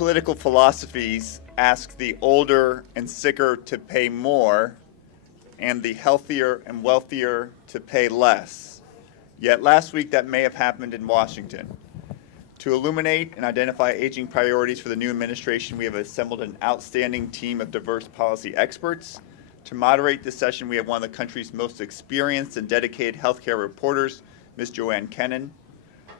political philosophies ask the older and sicker to pay more and the healthier and wealthier to pay less. Yet last week that may have happened in Washington. To illuminate and identify aging priorities for the new administration, we have assembled an outstanding team of diverse policy experts. To moderate this session, we have one of the country's most experienced and dedicated healthcare reporters, Ms. Joanne Kenen.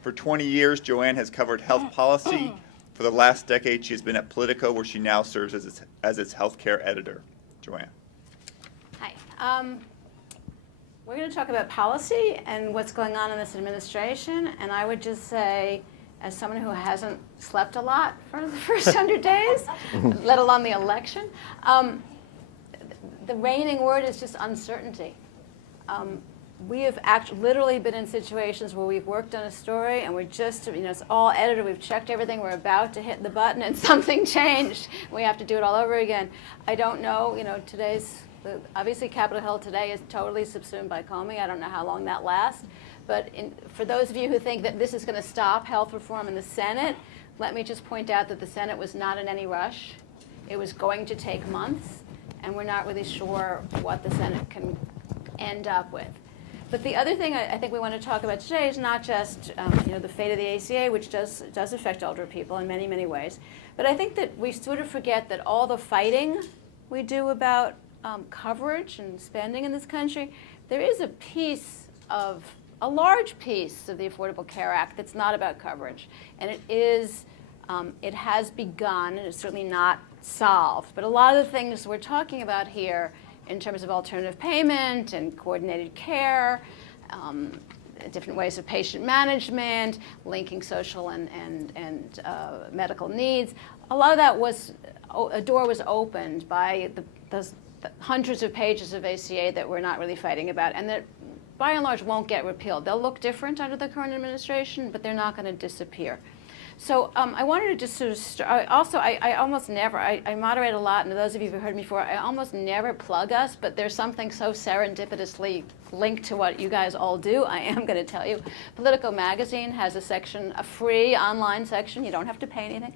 For 20 years, Joanne has covered health policy. For the last decade, she has been at POLITICO, where she now serves as its healthcare editor. Joanne. Hi. We're going to talk about policy and what's going on in this administration. And I would just say, as someone who hasn't slept a lot for the first 100 days, let alone the election, the reigning word is just uncertainty. We have literally been in situations where we've worked on a story and we're just, it's all edited, we've checked everything, we're about to hit the button and something changed. We have to do it all over again. I don't know, obviously Capitol Hill today is totally subsumed by Comey. I don't know how long that lasts. But for those of you who think that this is going to stop health reform in the Senate, let me just point out that the Senate was not in any rush. It was going to take months, and we're not really sure what the Senate can end up with. But the other thing I think we want to talk about today is not just the fate of the ACA, which does affect older people in many, many ways. But I think that we sort of forget that all the fighting we do about coverage and spending in this country, there is a large piece of the Affordable Care Act that's not about coverage. And it has begun, and it's certainly not solved. But a lot of the things we're talking about here in terms of alternative payment and coordinated care, different ways of patient management, linking social and medical needs, a lot of that a door was opened by those hundreds of pages of ACA that we're not really fighting about, and that by and large won't get repealed. They'll look different under the current administration, but they're not going to disappear. So I wanted to just sort of start. Also, I almost never, I moderate a lot, and those of you who've heard me before, I almost never plug us, but there's something so serendipitously linked to what you guys all do, I am going to tell you. Politico magazine has a section, a free online section, you don't have to pay anything,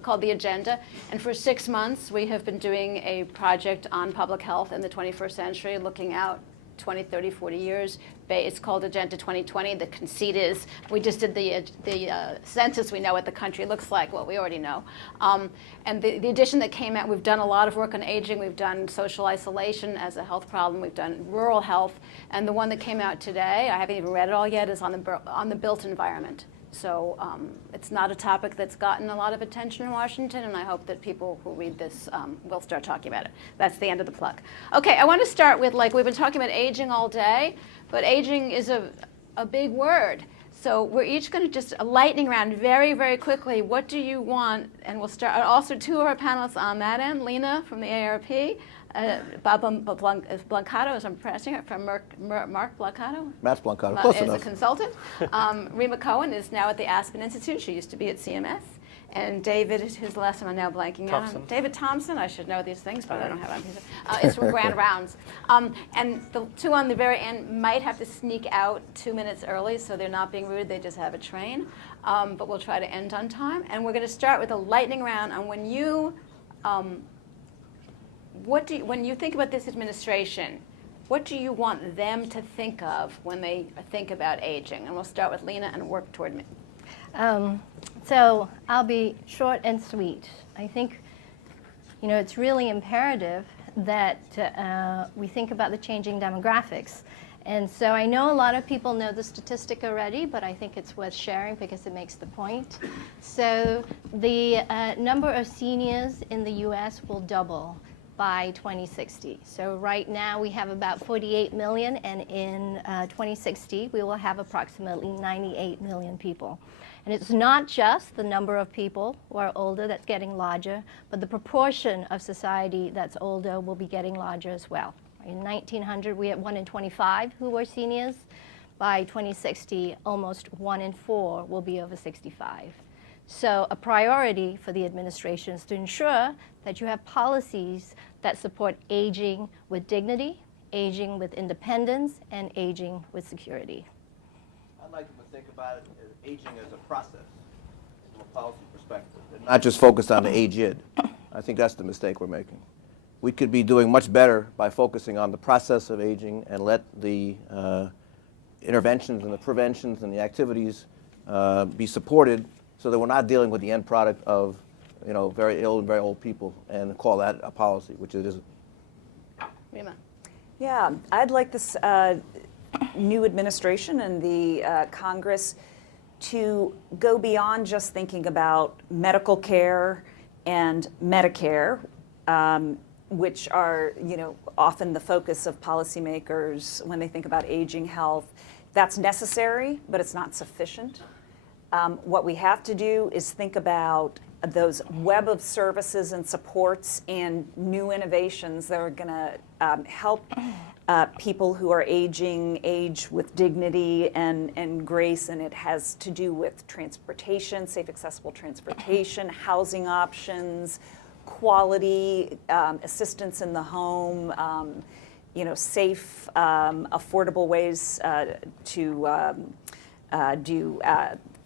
called The Agenda. And for 6 months, we have been doing a project on public health in the 21st century, looking out 20, 30, 40 years. It's called Agenda 2020. The conceit is we just did the census. We know what the country looks like, what we already know. And the edition that came out, we've done a lot of work on aging. We've done social isolation as a health problem. We've done rural health. And the one that came out today, I haven't even read it all yet, is on the built environment. So it's not a topic that's gotten a lot of attention in Washington, and I hope that people who read this will start talking about it. That's the end of the plug. Okay, I want to start with, we've been talking about aging all day, but aging is a big word. So we're each going to just a lightning round very, very quickly. What do you want? And we'll start. Also, two of our panelists on that end, Lina from the AARP, Blancato, as I'm pronouncing it, from Mark Blancato? Matz Blancato, close enough. As a consultant. Rima Cohen is now at the Aspen Institute. She used to be at CMS. And David, who's the last one I'm now blanking Thompson. on. David Thompson, I should know these things, but I don't have it on paper. It's from Grand Rounds. And the two on the very end might have to sneak out 2 minutes early, so they're not being rude, they just have a train. But we'll try to end on time. And we're going to start with a lightning round on when you when you think about this administration, what do you want them to think of when they think about aging? And we'll start with Lina and work toward me. So I'll be short and sweet. I think, it's really imperative that we think about the changing demographics. And so I know a lot of people know the statistic already, but I think it's worth sharing because it makes the point. So the number of seniors in the US will double by 2060. So right now we have about 48 million, and in 2060 we will have approximately 98 million people. And it's not just the number of people who are older that's getting larger, but the proportion of society that's older will be getting larger as well. In 1900 we had 1 in 25 who were seniors. By 2060, almost 1 in 4 will be over 65. So a priority for the administration is to ensure that you have policies that support aging with dignity, aging with independence, and aging with security. I'd like to think about it as aging as a process from a policy perspective. perspective, and not just focused on the age-id. I think that's the mistake we're making. We could be doing much better by focusing on the process of aging and let the interventions and the preventions and the activities be supported so that we're not dealing with the end product of very ill and very old people and call that a policy, which it isn't. Rima. Yeah, I'd like this new administration and the Congress to go beyond just thinking about medical care and Medicare, which are often the focus of policymakers when they think about aging health. That's necessary, but it's not sufficient. What we have to do is think about those web of services and supports and new innovations that are going to help people who are aging age with dignity and grace, and it has to do with transportation, safe, accessible transportation, housing options, quality assistance in the home, safe, affordable ways to do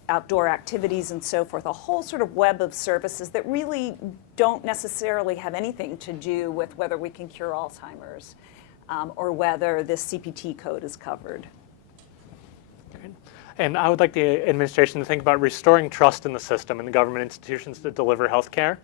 outdoor activities and so forth, a whole sort of web of services that really don't necessarily have anything to do with whether we can cure Alzheimer's or whether this CPT code is covered. And I would like the administration to think about restoring trust in the system and the government institutions that deliver health care.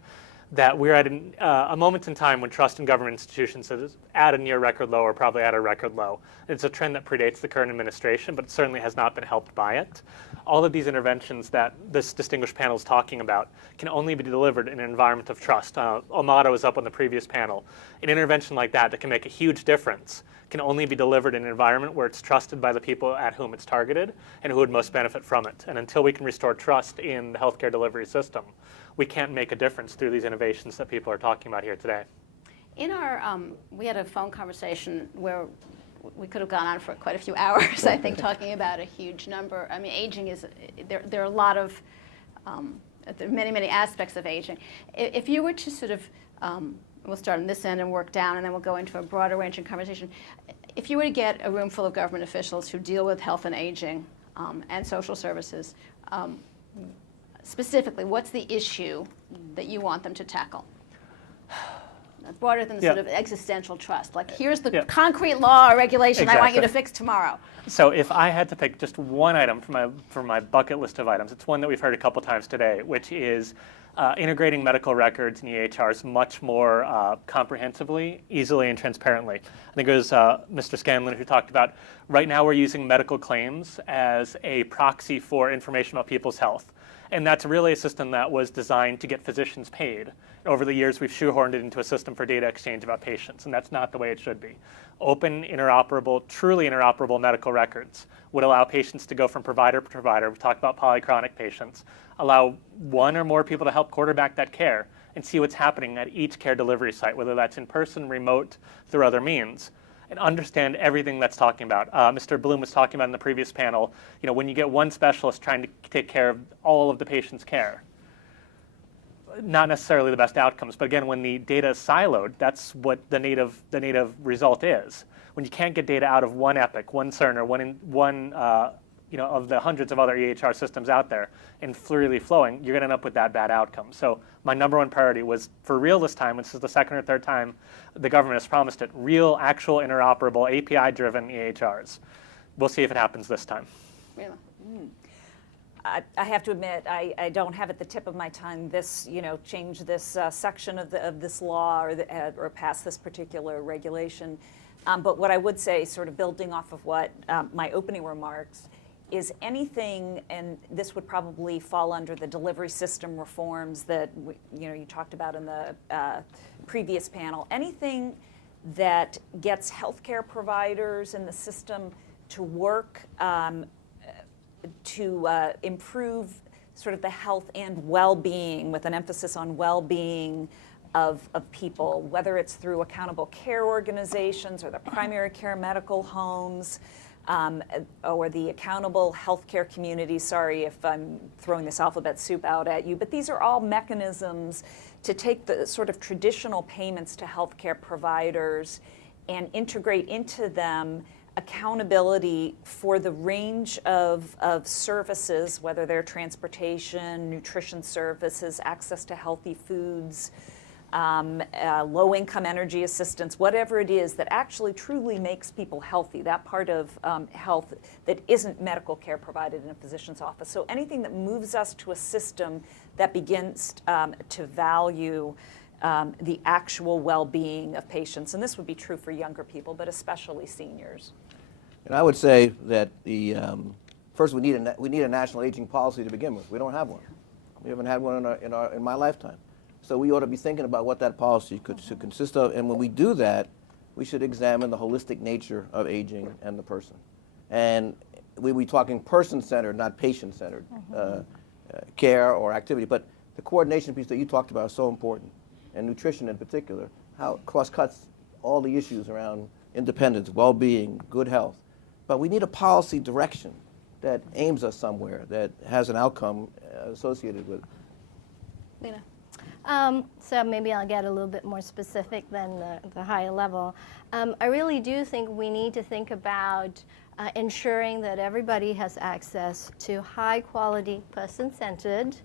That we're at a moment in time when trust in government institutions is at a near record low or probably at a record low. It's a trend that predates the current administration, but it certainly has not been helped by it. All of these interventions that this distinguished panel is talking about can only be delivered in an environment of trust. Amato was up on the previous panel. An intervention like that can make a huge difference can only be delivered in an environment where it's trusted by the people at whom it's targeted and who would most benefit from it. And until we can restore trust in the healthcare delivery system, we can't make a difference through these innovations that people are talking about here today. In our, we had a phone conversation where we could have gone on for quite a few hours, I think, talking about a huge number. I mean, aging is, there are a lot of, there are many, many aspects of aging. If you were to sort of, we'll start on this end and work down, and then we'll go into a broader ranging conversation. If you were to get a room full of government officials who deal with health and aging and social services, specifically, what's the issue that you want them to tackle? Broader than sort of existential trust. Like, here's the concrete law or regulation I want you to fix tomorrow. So if I had to pick just one item from my bucket list of items, it's one that we've heard a couple times today, which is integrating medical records and EHRs much more comprehensively, easily, and transparently. I think it was Mr. Scanlon who talked about right now we're using medical claims as a proxy for information about people's health. And that's really a system that was designed to get physicians paid. Over the years, we've shoehorned it into a system for data exchange about patients, and that's not the way it should be. Open, interoperable, truly interoperable medical records would allow patients to go from provider to provider. We talk about polychronic patients. Allow one or more people to help quarterback that care and see what's happening at each care delivery site, whether that's in person, remote, through other means, and understand everything that's talking about. Mr. Bloom was talking about in the previous panel, when you get one specialist trying to take care of all of the patient's care, not necessarily the best outcomes, but again, when the data is siloed, that's what the native result is. When you can't get data out of one Epic, one Cerner, one of the hundreds of other EHR systems out there and freely flowing, you're going to end up with that bad outcome. So my number one priority was, for real this time, this is the second or third time the government has promised it, real, actual, interoperable, API-driven EHRs. We'll see if it happens this time. Rima. I have to admit, I don't have at the tip of my tongue this, change this section of this law or pass this particular regulation. But what I would say, sort of building off of what my opening remarks, is anything, and this would probably fall under the delivery system reforms that you talked about in the previous panel, anything that gets healthcare providers in the system to work to improve sort of the health and well-being, with an emphasis on well-being of people, whether it's through accountable care organizations or the primary care medical homes, or the accountable healthcare community. Sorry if I'm throwing this alphabet soup out at you, but these are all mechanisms to take the sort of traditional payments to healthcare providers and integrate into them accountability for the range of services, whether they're transportation, nutrition services, access to healthy foods, low-income energy assistance, whatever it is that actually truly makes people healthy, that part of health that isn't medical care provided in a physician's office. So anything that moves us to a system that begins to value the actual well-being of patients, and this would be true for younger people, but especially seniors. And I would say that first we need a national aging policy to begin with. We don't have one. We haven't had one in my lifetime. So we ought to be thinking about what that policy should consist of. And when we do that, we should examine the holistic nature of aging and the person. And we're talking person-centered, not patient-centered care or activity. But the coordination piece that you talked about is so important, and nutrition in particular, how it cross-cuts all the issues around independence, well-being, good health. But we need a policy direction that aims us somewhere, that has an outcome associated with it. Lina. So maybe I'll get a little bit more specific than the higher level. I really do think we need to think about ensuring that everybody has access to high-quality, person-centered,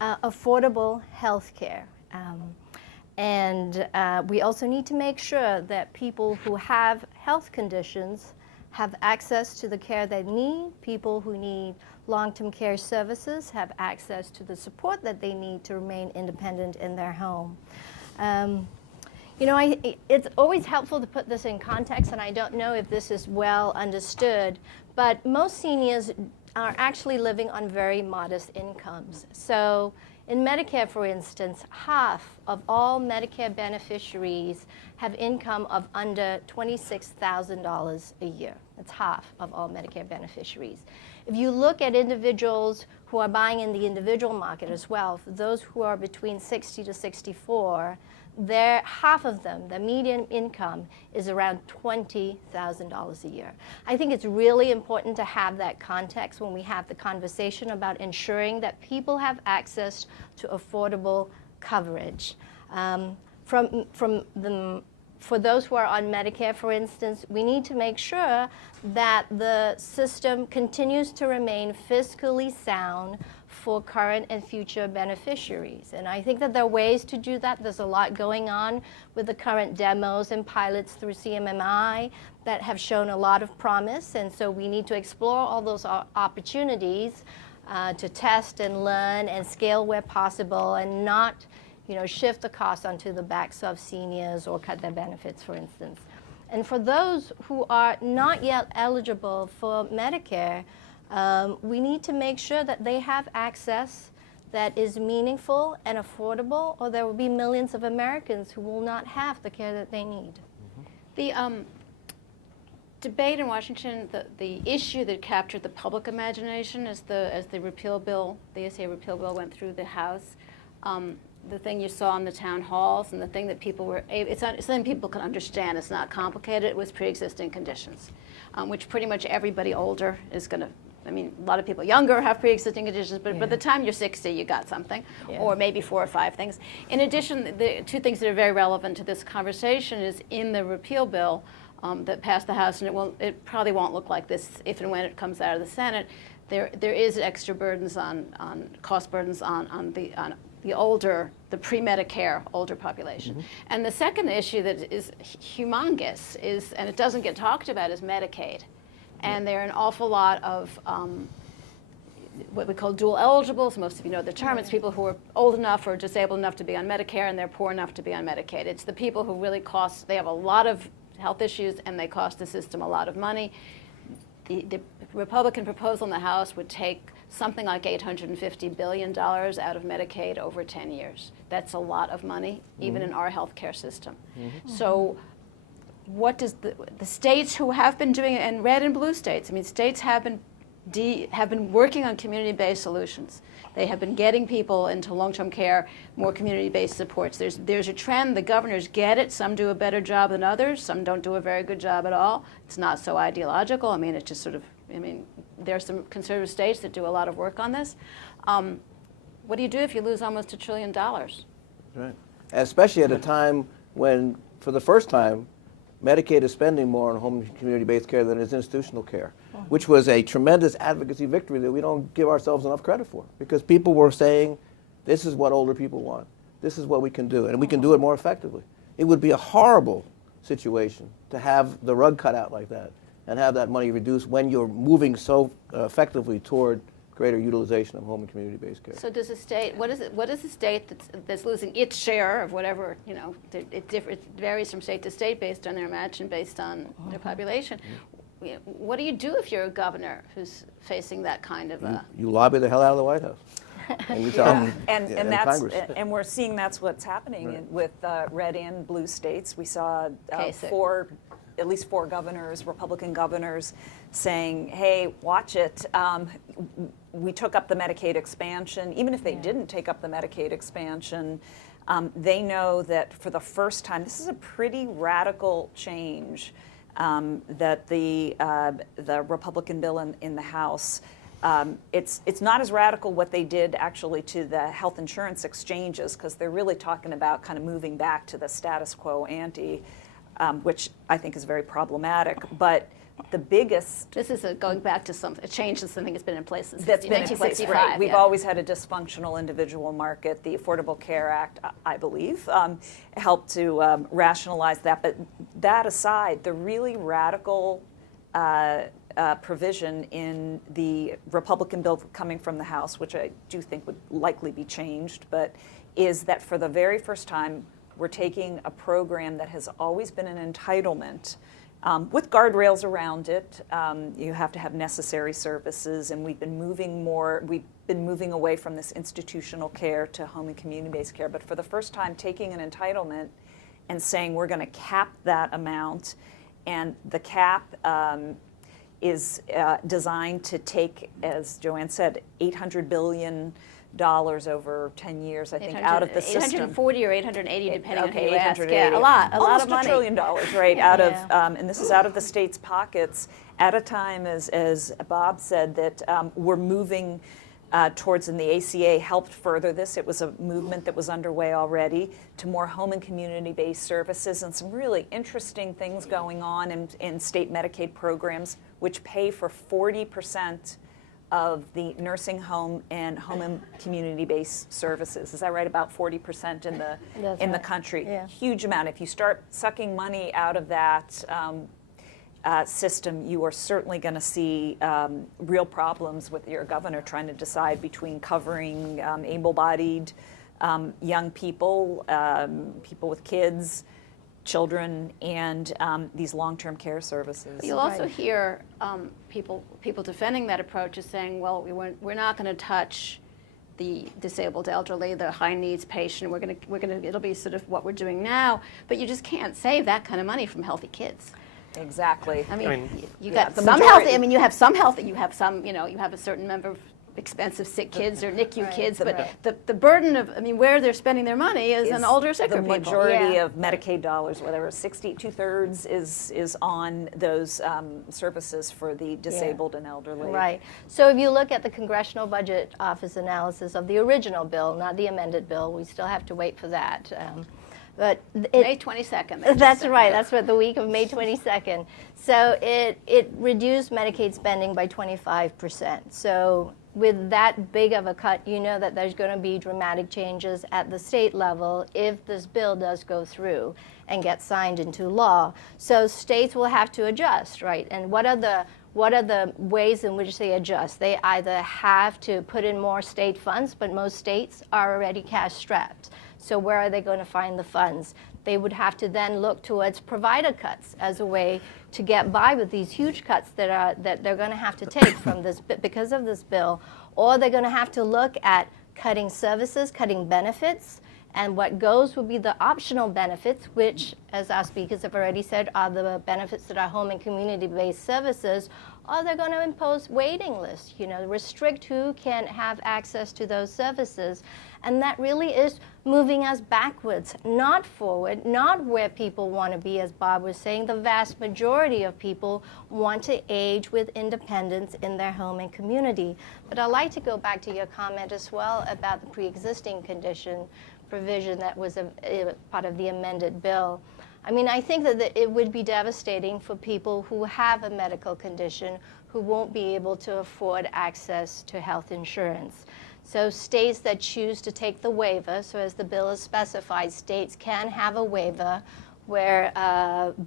affordable health care. And we also need to make sure that people who have health conditions have access to the care they need. People who need long-term care services have access to the support that they need to remain independent in their home. You know, it's always helpful to put this in context, and I don't know if this is well understood, but most seniors are actually living on very modest incomes. So in Medicare, for instance, half of all Medicare beneficiaries have income of under $26,000 a year. That's half of all Medicare beneficiaries. If you look at individuals who are buying in the individual market as well, for those who are between 60 to 64, half of them, the median income is around $20,000 a year. I think it's really important to have that context when we have the conversation about ensuring that people have access to affordable coverage. For those who are on Medicare, for instance, we need to make sure that the system continues to remain fiscally sound for current and future beneficiaries. And I think that there are ways to do that. There's a lot going on with the current demos and pilots through CMMI that have shown a lot of promise. And so we need to explore all those opportunities to test and learn and scale where possible, and not shift the cost onto the backs of seniors or cut their benefits, for instance. And for those who are not yet eligible for Medicare, we need to make sure that they have access that is meaningful and affordable, or there will be millions of Americans who will not have the care that they need. The debate in Washington, the issue that captured the public imagination as the repeal bill, the ACA repeal bill went through the House, the thing you saw in the town halls, and the thing that people were, it's something people can understand. It's not complicated. It was pre-existing conditions, which pretty much everybody older is going to. I mean, a lot of people younger have pre-existing conditions, but by the time you're 60, you got something, or maybe 4 or 5 things. In addition, the 2 things that are very relevant to this conversation is in the repeal bill that passed the House, and it probably won't look like this if and when it comes out of the Senate. There is extra burdens on cost burdens on the older, the pre-Medicare older population. And the second issue that is humongous is, and it doesn't get talked about, is Medicaid. And there are an awful lot of what we call dual eligibles. Most of you know the term. It's people who are old enough or disabled enough to be on Medicare, and they're poor enough to be on Medicaid. It's the people who really they have a lot of health issues, and they cost the system a lot of money. The Republican proposal in the House would take something like $850 billion out of Medicaid over 10 years. That's a lot of money, even in our healthcare system. So what does the states who have been doing it, and red and blue states, I mean, states have been working on community-based solutions. They have been getting people into long-term care, more community-based supports. There's a trend. The governors get it. Some do a better job than others. Some don't do a very good job at all. It's not so ideological. I mean, it's just sort of, there are some conservative states that do a lot of work on this. What do you do if you lose almost $1 trillion? Right. Especially at a time when, for the first time, Medicaid is spending more on home and community-based care than it is institutional care, which was a tremendous advocacy victory that we don't give ourselves enough credit for, because people were saying, this is what older people want. This is what we can do, and we can do it more effectively. It would be a horrible situation to have the rug cut out like that and have that money reduced when you're moving so effectively toward greater utilization of home and community-based care. So does a state, what is a state that's losing its share of whatever, it varies from state to state based on their match and based on their population. What do you do if you're a governor who's facing that kind of a... You lobby the hell out of the White House. And you tell them, and that's Congress. and we're seeing that's what's happening with red and blue states. We saw at least four governors, Republican governors, saying, "Hey, watch it. We took up the Medicaid expansion. Even if they didn't take up the Medicaid expansion, they know that for the first time, this is a pretty radical change that the Republican bill in the House." It's not as radical what they did actually to the health insurance exchanges, because they're really talking about kind of moving back to the status quo ante, which I think is very problematic. But the biggest... This is going back to a change to something that's been in place since that's been in place, 1965. right. We've always had a dysfunctional individual market. The Affordable Care Act, I believe, helped to rationalize that. But that aside, the really radical provision in the Republican bill coming from the House, which I do think would likely be changed, but is that for the very first time, we're taking a program that has always been an entitlement with guardrails around it. You have to have necessary services, and we've been moving away from this institutional care to home and community-based care. But for the first time, taking an entitlement and saying we're going to cap that amount, and the cap is designed to take, as Joanne said, $800 billion over 10 years, I think, out of the system. 840 or 880, depending on who you Okay, ask. 880. Yeah, a lot Almost of money. $1 trillion, right, out of, and this is out of the state's pockets at a time, as Bob said, that we're moving towards, and the ACA helped further this. It was a movement that was underway already to more home and community-based services, and some really interesting things going on in state Medicaid programs, which pay for 40% of the nursing home and community-based services. Is that right? About 40% in the country. Yeah. Huge amount. If you start sucking money out of that system, you are certainly going to see real problems with your governor trying to decide between covering able-bodied young people, people with kids, children, and these long-term care services. You'll also hear people defending that approach as saying, well, we're not going to touch the disabled elderly, the high needs patient. We're going to it'll be sort of what we're doing now, but you just can't save that kind of money from healthy kids. Exactly. I mean you yeah, got the some majority- healthy. I mean, you have some healthy. You have some. You have a certain number of expensive sick kids or NICU kids, but the burden of, where they're spending their money is on older, sicker the people. majority of Medicaid dollars, whatever, 2/3 is on those services for the disabled and elderly. Right. So if you look at the Congressional Budget Office analysis of the original bill, not the amended bill, we still have to wait for that. But May 22nd. That's right. That's what the week of May 22nd. So it reduced Medicaid spending by 25%. So with that big of a cut, you know that there's going to be dramatic changes at the state level if this bill does go through and get signed into law. So states will have to adjust, right? And what are the ways in which they adjust? They either have to put in more state funds, but most states are already cash strapped. So where are they going to find the funds? They would have to then look towards provider cuts as a way to get by with these huge cuts that they're going to have to take from this because of this bill, or they're going to have to look at cutting services, cutting benefits, and what goes will be the optional benefits, which, as our speakers have already said, are the benefits that are home and community-based services, or they're going to impose waiting lists, restrict who can have access to those services. And that really is moving us backwards, not forward, not where people want to be, as Bob was saying. The vast majority of people want to age with independence in their home and community. But I'd like to go back to your comment as well about the pre-existing condition provision that was a part of the amended bill. I mean, I think that it would be devastating for people who have a medical condition who won't be able to afford access to health insurance. So states that choose to take the waiver, so as the bill has specified, states can have a waiver where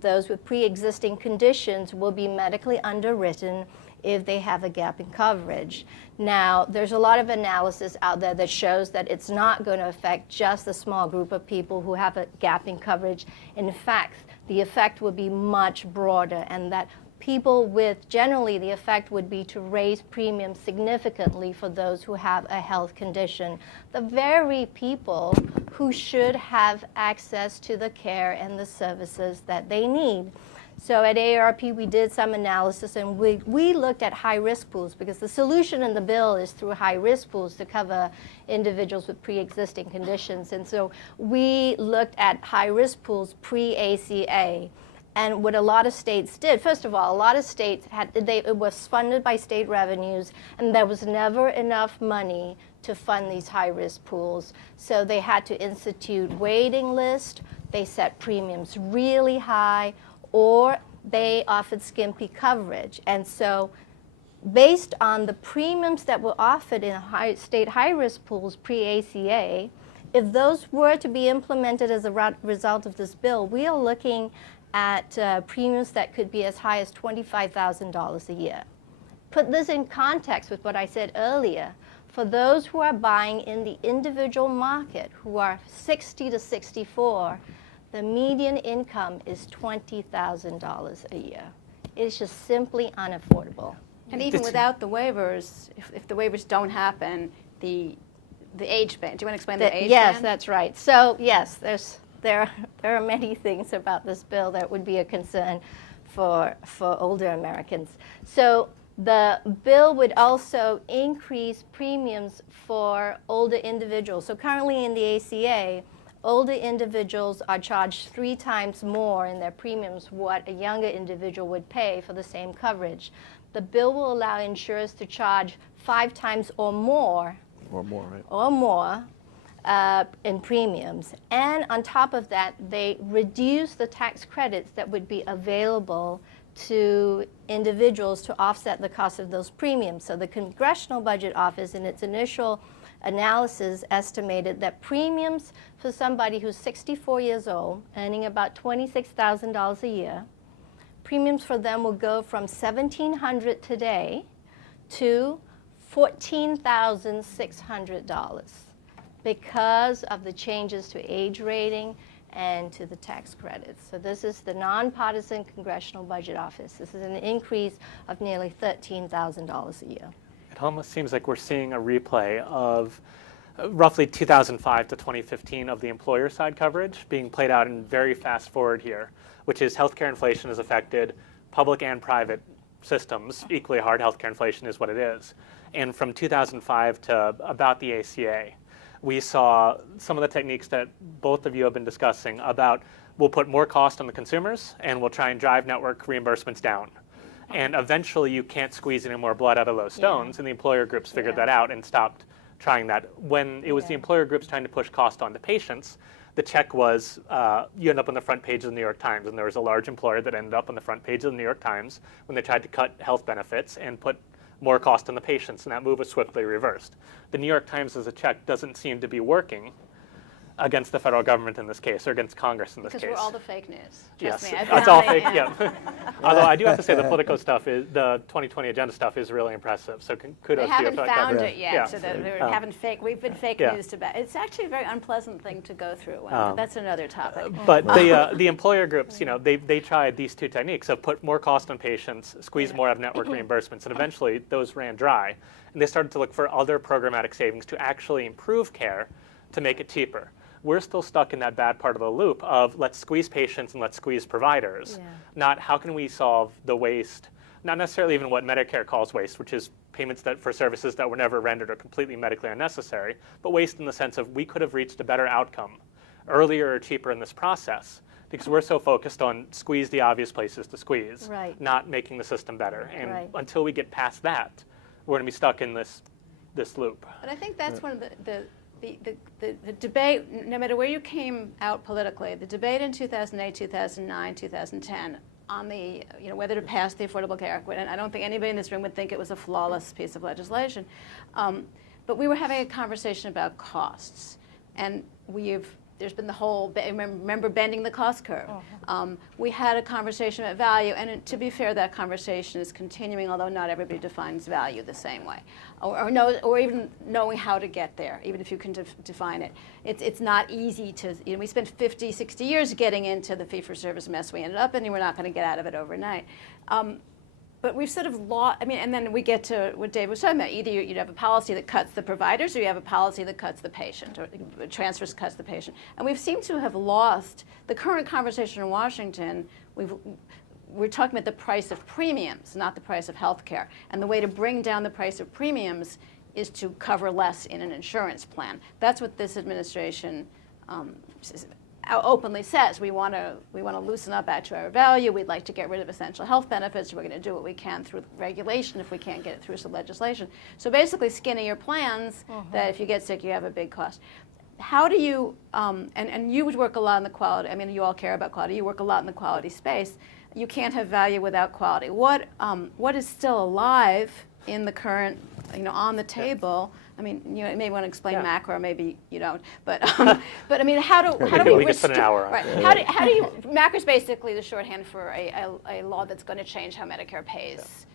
those with pre-existing conditions will be medically underwritten if they have a gap in coverage. Now, there's a lot of analysis out there that shows that it's not going to affect just a small group of people who have a gap in coverage. In fact, the effect would be much broader, and that people with, generally the effect would be to raise premiums significantly for those who have a health condition. The very people who should have access to the care and the services that they need. So at AARP, we did some analysis, and we looked at high-risk pools, because the solution in the bill is through high-risk pools to cover individuals with pre-existing conditions. And so we looked at high-risk pools pre-ACA. And what a lot of states did, first of all, a lot of states it was funded by state revenues, and there was never enough money to fund these high-risk pools. So they had to institute waiting lists, they set premiums really high, or they offered skimpy coverage. And so based on the premiums that were offered in state high-risk pools pre-ACA, if those were to be implemented as a result of this bill, we are looking at premiums that could be as high as $25,000 a year. Put this in context with what I said earlier. For those who are buying in the individual market, who are 60 to 64, the median income is $20,000 a year. It's just simply unaffordable. And even without the waivers, if the waivers don't happen, the age band. Do you want to explain the age Yes, band? that's right. So yes, there are many things about this bill that would be a concern for older Americans. So the bill would also increase premiums for older individuals. So currently in the ACA, older individuals are charged 3 times more in their premiums what a younger individual would pay for the same coverage. The bill will allow insurers to charge 5 times or more. Or more, right? Or more in premiums. And on top of that, they reduce the tax credits that would be available to individuals to offset the cost of those premiums. So the Congressional Budget Office, in its initial analysis, estimated that premiums for somebody who's 64 years old, earning about $26,000 a year, premiums for them will go from $1,700 today to $14,600 because of the changes to age rating and to the tax credits. So this is the nonpartisan Congressional Budget Office. This is an increase of nearly $13,000 a year. It almost seems like we're seeing a replay of roughly 2005 to 2015 of the employer side coverage being played out in very fast forward here, which is healthcare inflation has affected public and private systems. Equally hard, healthcare inflation is what it is. And from 2005 to about the ACA, we saw some of the techniques that both of you have been discussing about we'll put more cost on the consumers and we'll try and drive network reimbursements down. And eventually you can't squeeze any more blood out of those stones, and the employer groups figured that out and stopped trying that. When it was the employer groups trying to push cost onto patients, the check was you end up on the front page of the New York Times, and there was a large employer that ended up on the front page of the New York Times when they tried to cut health benefits and put more cost on the patients, and that move was swiftly reversed. The New York Times as a check doesn't seem to be working against the federal government in this case, or against Congress in this case. Because we're all the fake news. Yes, Trust me, I've it's been all on fake, it, yeah. Although I do have to say the Politico stuff, the 2020 agenda stuff is really impressive, so kudos They to you haven't for that found coverage. it yet, Yeah. so we've been fake news to bad. It's actually a very unpleasant thing to go through. That's another topic. But the employer groups, they tried these two techniques of put more cost on patients, squeeze more out of network reimbursements, and eventually those ran dry. And they started to look for other programmatic savings to actually improve care to make it cheaper. We're still stuck in that bad part of the loop of let's squeeze patients and let's squeeze providers, not how can we solve the waste, not necessarily even what Medicare calls waste, which is payments for services that were never rendered or completely medically unnecessary, but waste in the sense of we could have reached a better outcome earlier or cheaper in this process because we're so focused on squeeze the obvious places to squeeze, not making the system better. And until we get past that, we're going to be stuck in this loop. But I think that's one of the the debate, no matter where you came out politically, the debate in 2008, 2009, 2010 on the, whether to pass the Affordable Care Act, and I don't think anybody in this room would think it was a flawless piece of legislation, but we were having a conversation about costs, and there's been the whole, remember bending the cost curve. We had a conversation about value, and to be fair, that conversation is continuing, although not everybody defines value the same way, or even knowing how to get there, even if you can define it. It's not easy to, we spent 50, 60 years getting into the fee-for-service mess we ended up in, and we're not going to get out of it overnight. But we've sort of lost, and then we get to what Dave was talking about. Either you have a policy that cuts the providers, or you have a policy that cuts the patient, or transfers cuts the patient. And we've seemed to have lost the current conversation in Washington. We're talking about the price of premiums, not the price of health care. And the way to bring down the price of premiums is to cover less in an insurance plan. That's what this administration openly says. We want to loosen up actuarial value. We'd like to get rid of essential health benefits. We're going to do what we can through regulation if we can't get it through some legislation. So basically skinny your plans that if you get sick, you have a big cost. How do you, and you would work a lot in the quality, you all care about quality, you work a lot in the quality space. You can't have value without quality. What is still alive in the current, on the table? You may want to explain macro, maybe you don't. But how do we could spend an hour on right? it. How do you? Macro is basically the shorthand for a law that's going to change how Medicare pays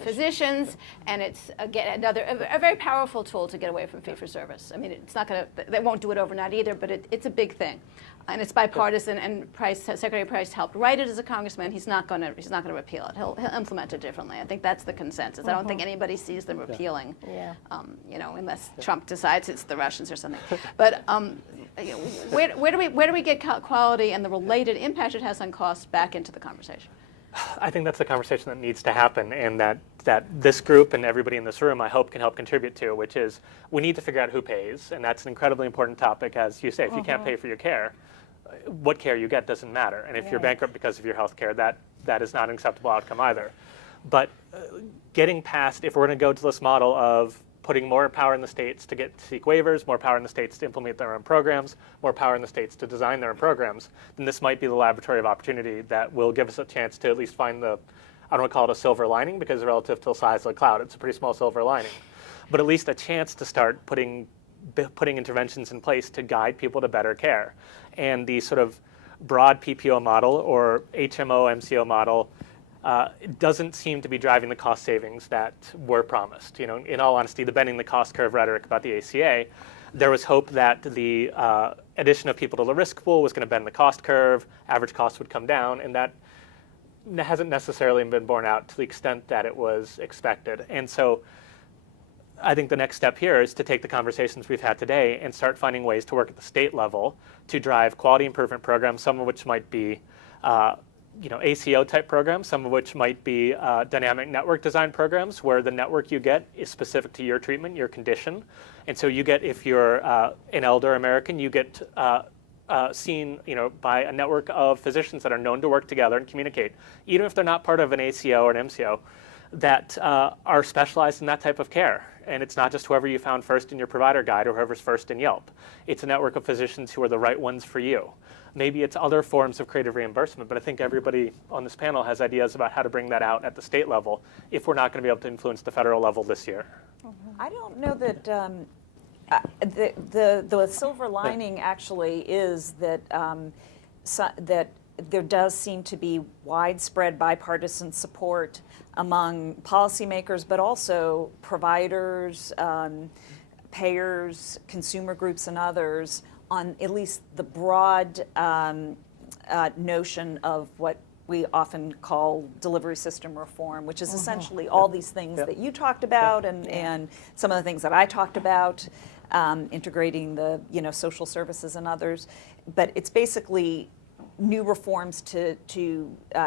physicians, and it's again a very powerful tool to get away from fee-for-service. It's not going to. They won't do it overnight either, but it's a big thing, and it's bipartisan. And Secretary Price helped write it as a congressman. He's not going to repeal it. He'll implement it differently. I think that's the consensus. I don't think anybody sees them repealing. Unless Trump decides it's the Russians or something. But where do we get quality and the related impact it has on costs back into the conversation? I think that's the conversation that needs to happen, and that this group and everybody in this room, I hope, can help contribute to, which is we need to figure out who pays, and that's an incredibly important topic. As you say, if you can't pay for your care, what care you get doesn't matter. And if you're bankrupt because of your health care, that is not an acceptable outcome either. But getting past, if we're going to go to this model of putting more power in the states to seek waivers, more power in the states to implement their own programs, more power in the states to design their own programs, then this might be the laboratory of opportunity that will give us a chance to at least find I don't want to call it a silver lining, because relative to the size of the cloud, it's a pretty small silver lining, but at least a chance to start putting interventions in place to guide people to better care. And the sort of broad PPO model or HMO, MCO model doesn't seem to be driving the cost savings that were promised. In all honesty, the bending the cost curve rhetoric about the ACA, there was hope that the addition of people to the risk pool was going to bend the cost curve, average costs would come down, and that hasn't necessarily been borne out to the extent that it was expected. And so I think the next step here is to take the conversations we've had today and start finding ways to work at the state level to drive quality improvement programs, some of which might be ACO type programs, some of which might be dynamic network design programs where the network you get is specific to your treatment, your condition. And so you get, if you're an elder American, you get seen by a network of physicians that are known to work together and communicate, even if they're not part of an ACO or an MCO, that are specialized in that type of care. And it's not just whoever you found first in your provider guide or whoever's first in Yelp. It's a network of physicians who are the right ones for you. Maybe it's other forms of creative reimbursement, but I think everybody on this panel has ideas about how to bring that out at the state level if we're not going to be able to influence the federal level this year. I don't know that the silver lining actually is that that there does seem to be widespread bipartisan support among policymakers, but also providers, payers, consumer groups, and others on at least the broad notion of what we often call delivery system reform, which is essentially all these things that you talked about and some of the things that I talked about, integrating the social services and others. But it's basically new reforms to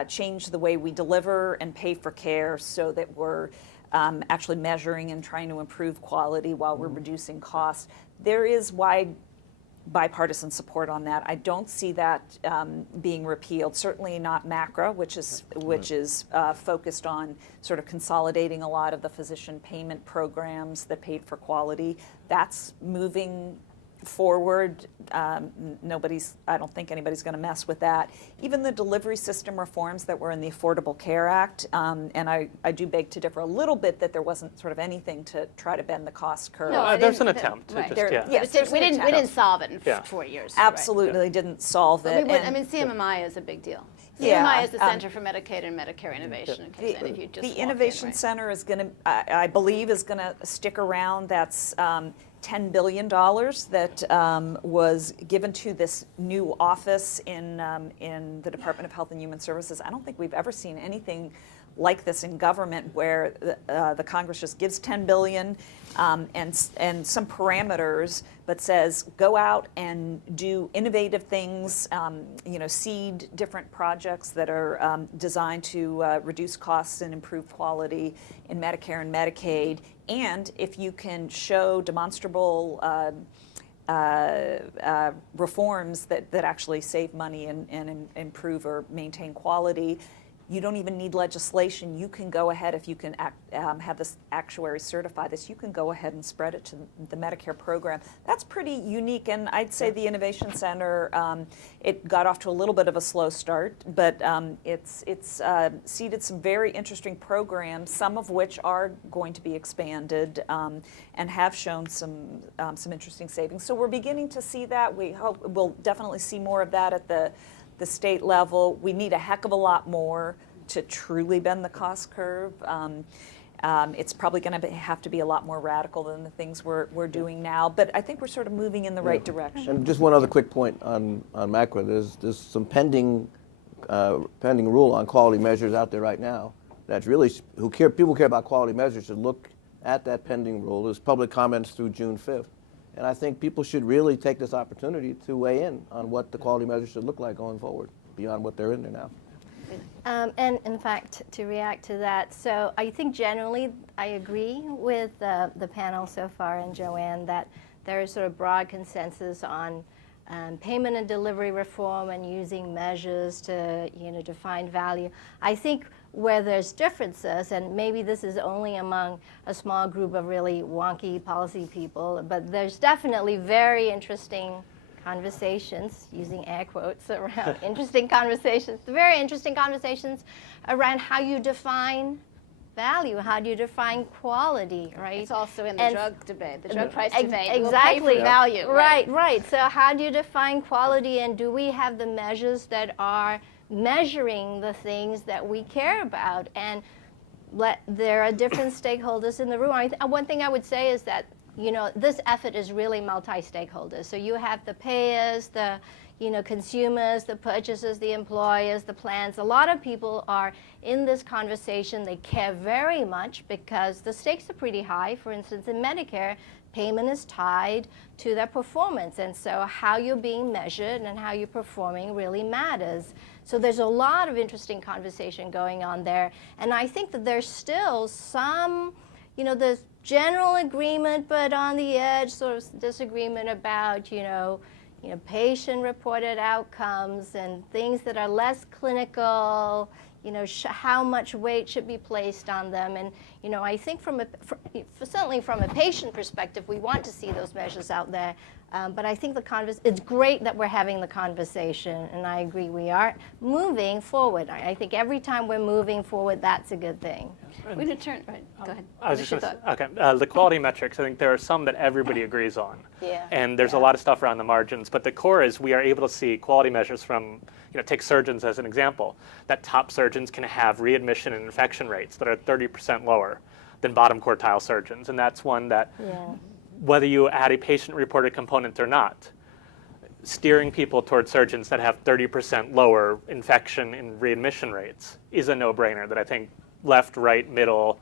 change the way we deliver and pay for care so that we're actually measuring and trying to improve quality while we're reducing costs. There is wide bipartisan support on that. I don't see that being repealed. Certainly not MACRA, which is focused on sort of consolidating a lot of the physician payment programs that paid for quality. That's moving forward. I don't think anybody's going to mess with that. Even the delivery system reforms that were in the Affordable Care Act, and I do beg to differ a little bit that there wasn't sort of anything to try to bend the cost curve. No, there's an didn't- attempt. right. To There- just, yes, there's we an didn't attempt. solve it in Yeah. 4 years. Absolutely didn't solve Right. it. I and mean, CMMI is a big deal. Yeah, CMMI is the Center for Medicaid and Medicare Innovation. In case any of you just the walked in, Innovation right? Center is going to, I believe, is going to stick around. That's $10 billion that was given to this new office in the Department of Health and Human Services. I don't think we've ever seen anything like this in government, where the Congress just gives $10 billion and some parameters, but says go out and do innovative things, seed different projects that are designed to reduce costs and improve quality in Medicare and Medicaid. And if you can show demonstrable reforms that actually save money and improve or maintain quality, you don't even need legislation. You can go ahead, if you can have this actuary certify this, you can go ahead and spread it to the Medicare program. That's pretty unique, and I'd say the Innovation Center, it got off to a little bit of a slow start, but it's seeded some very interesting programs, some of which are going to be expanded and have shown some interesting savings. So we're beginning to see that. We hope we'll definitely see more of that at the state level. We need a heck of a lot more to truly bend the cost curve. It's probably going to have to be a lot more radical than the things we're doing now, but I think we're sort of moving in the right direction. And just one other quick point on MACRA. There's some pending rule on quality measures out there right now. That's really people who care about quality measures should look at that pending rule. There's public comments through June 5th. And I think people should really take this opportunity to weigh in on what the quality measures should look like going forward, beyond what they're in there now. And in fact, to react to that, so I think generally I agree with the panel so far and Joanne that there is sort of broad consensus on payment and delivery reform and using measures to define value. I think where there's differences, and maybe this is only among a small group of really wonky policy people, but there's definitely very interesting conversations, using air quotes, around very interesting conversations around how you define value, how do you define quality, right? It's also in the And- drug debate, the drug price debate. Exactly. We'll pay for value. Right. So how do you define quality, and do we have the measures that are measuring the things that we care about? And there are different stakeholders in the room. One thing I would say is that this effort is really multi-stakeholders. So you have the payers, the consumers, the purchasers, the employers, the plans. A lot of people are in this conversation. They care very much because the stakes are pretty high. For instance, in Medicare, payment is tied to their performance. And so how you're being measured and how you're performing really matters. So there's a lot of interesting conversation going on there. And I think that there's still some, there's general agreement, but on the edge, sort of disagreement about, patient-reported outcomes and things that are less clinical, how much weight should be placed on them. And, I think certainly from a patient perspective, we want to see those measures out there. But I think it's great that we're having the conversation, and I agree we are moving forward. I think every time we're moving forward, that's a good thing. We're going to turn, right, go ahead. I was just Finish going your to say, okay, the quality metrics, I think there are some that everybody agrees on. Yeah. And there's a lot of stuff around the margins, but the core is we are able to see quality measures from, take surgeons as an example, that top surgeons can have readmission and infection rates that are 30% lower than bottom quartile surgeons. And that's one that, whether you add a patient-reported component or not, steering people towards surgeons that have 30% lower infection and readmission rates is a no-brainer that I think left, right, middle,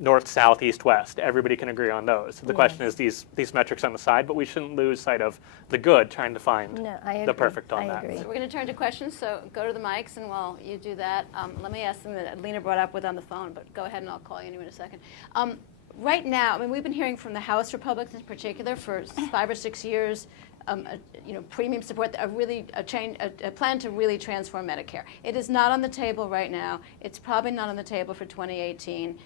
north, south, east, west, everybody can agree on those. The question is these metrics on the side, but we shouldn't lose sight of the good, trying to find the perfect on that. Agree. So we're going to turn to questions, so go to the mics, and while you do that, let me ask them that Lina brought up with on the phone, but go ahead and I'll call you in a second. Right now, we've been hearing from the House Republicans in particular for 5 or 6 years, premium support, a plan to really transform Medicare. It is not on the table right now. It's probably not on the table for 2018.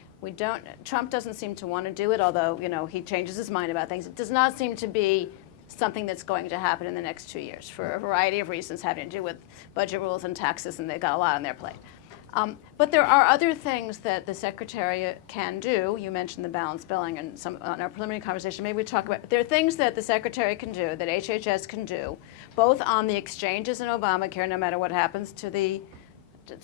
Trump doesn't seem to want to do it, although, he changes his mind about things. It does not seem to be something that's going to happen in the next 2 years for a variety of reasons having to do with budget rules and taxes, and they've got a lot on their plate. But there are other things that the Secretary can do. You mentioned the balanced billing and some on our preliminary conversation. Maybe we talk about, there are things that the Secretary can do, that HHS can do, both on the exchanges and Obamacare, no matter what happens to the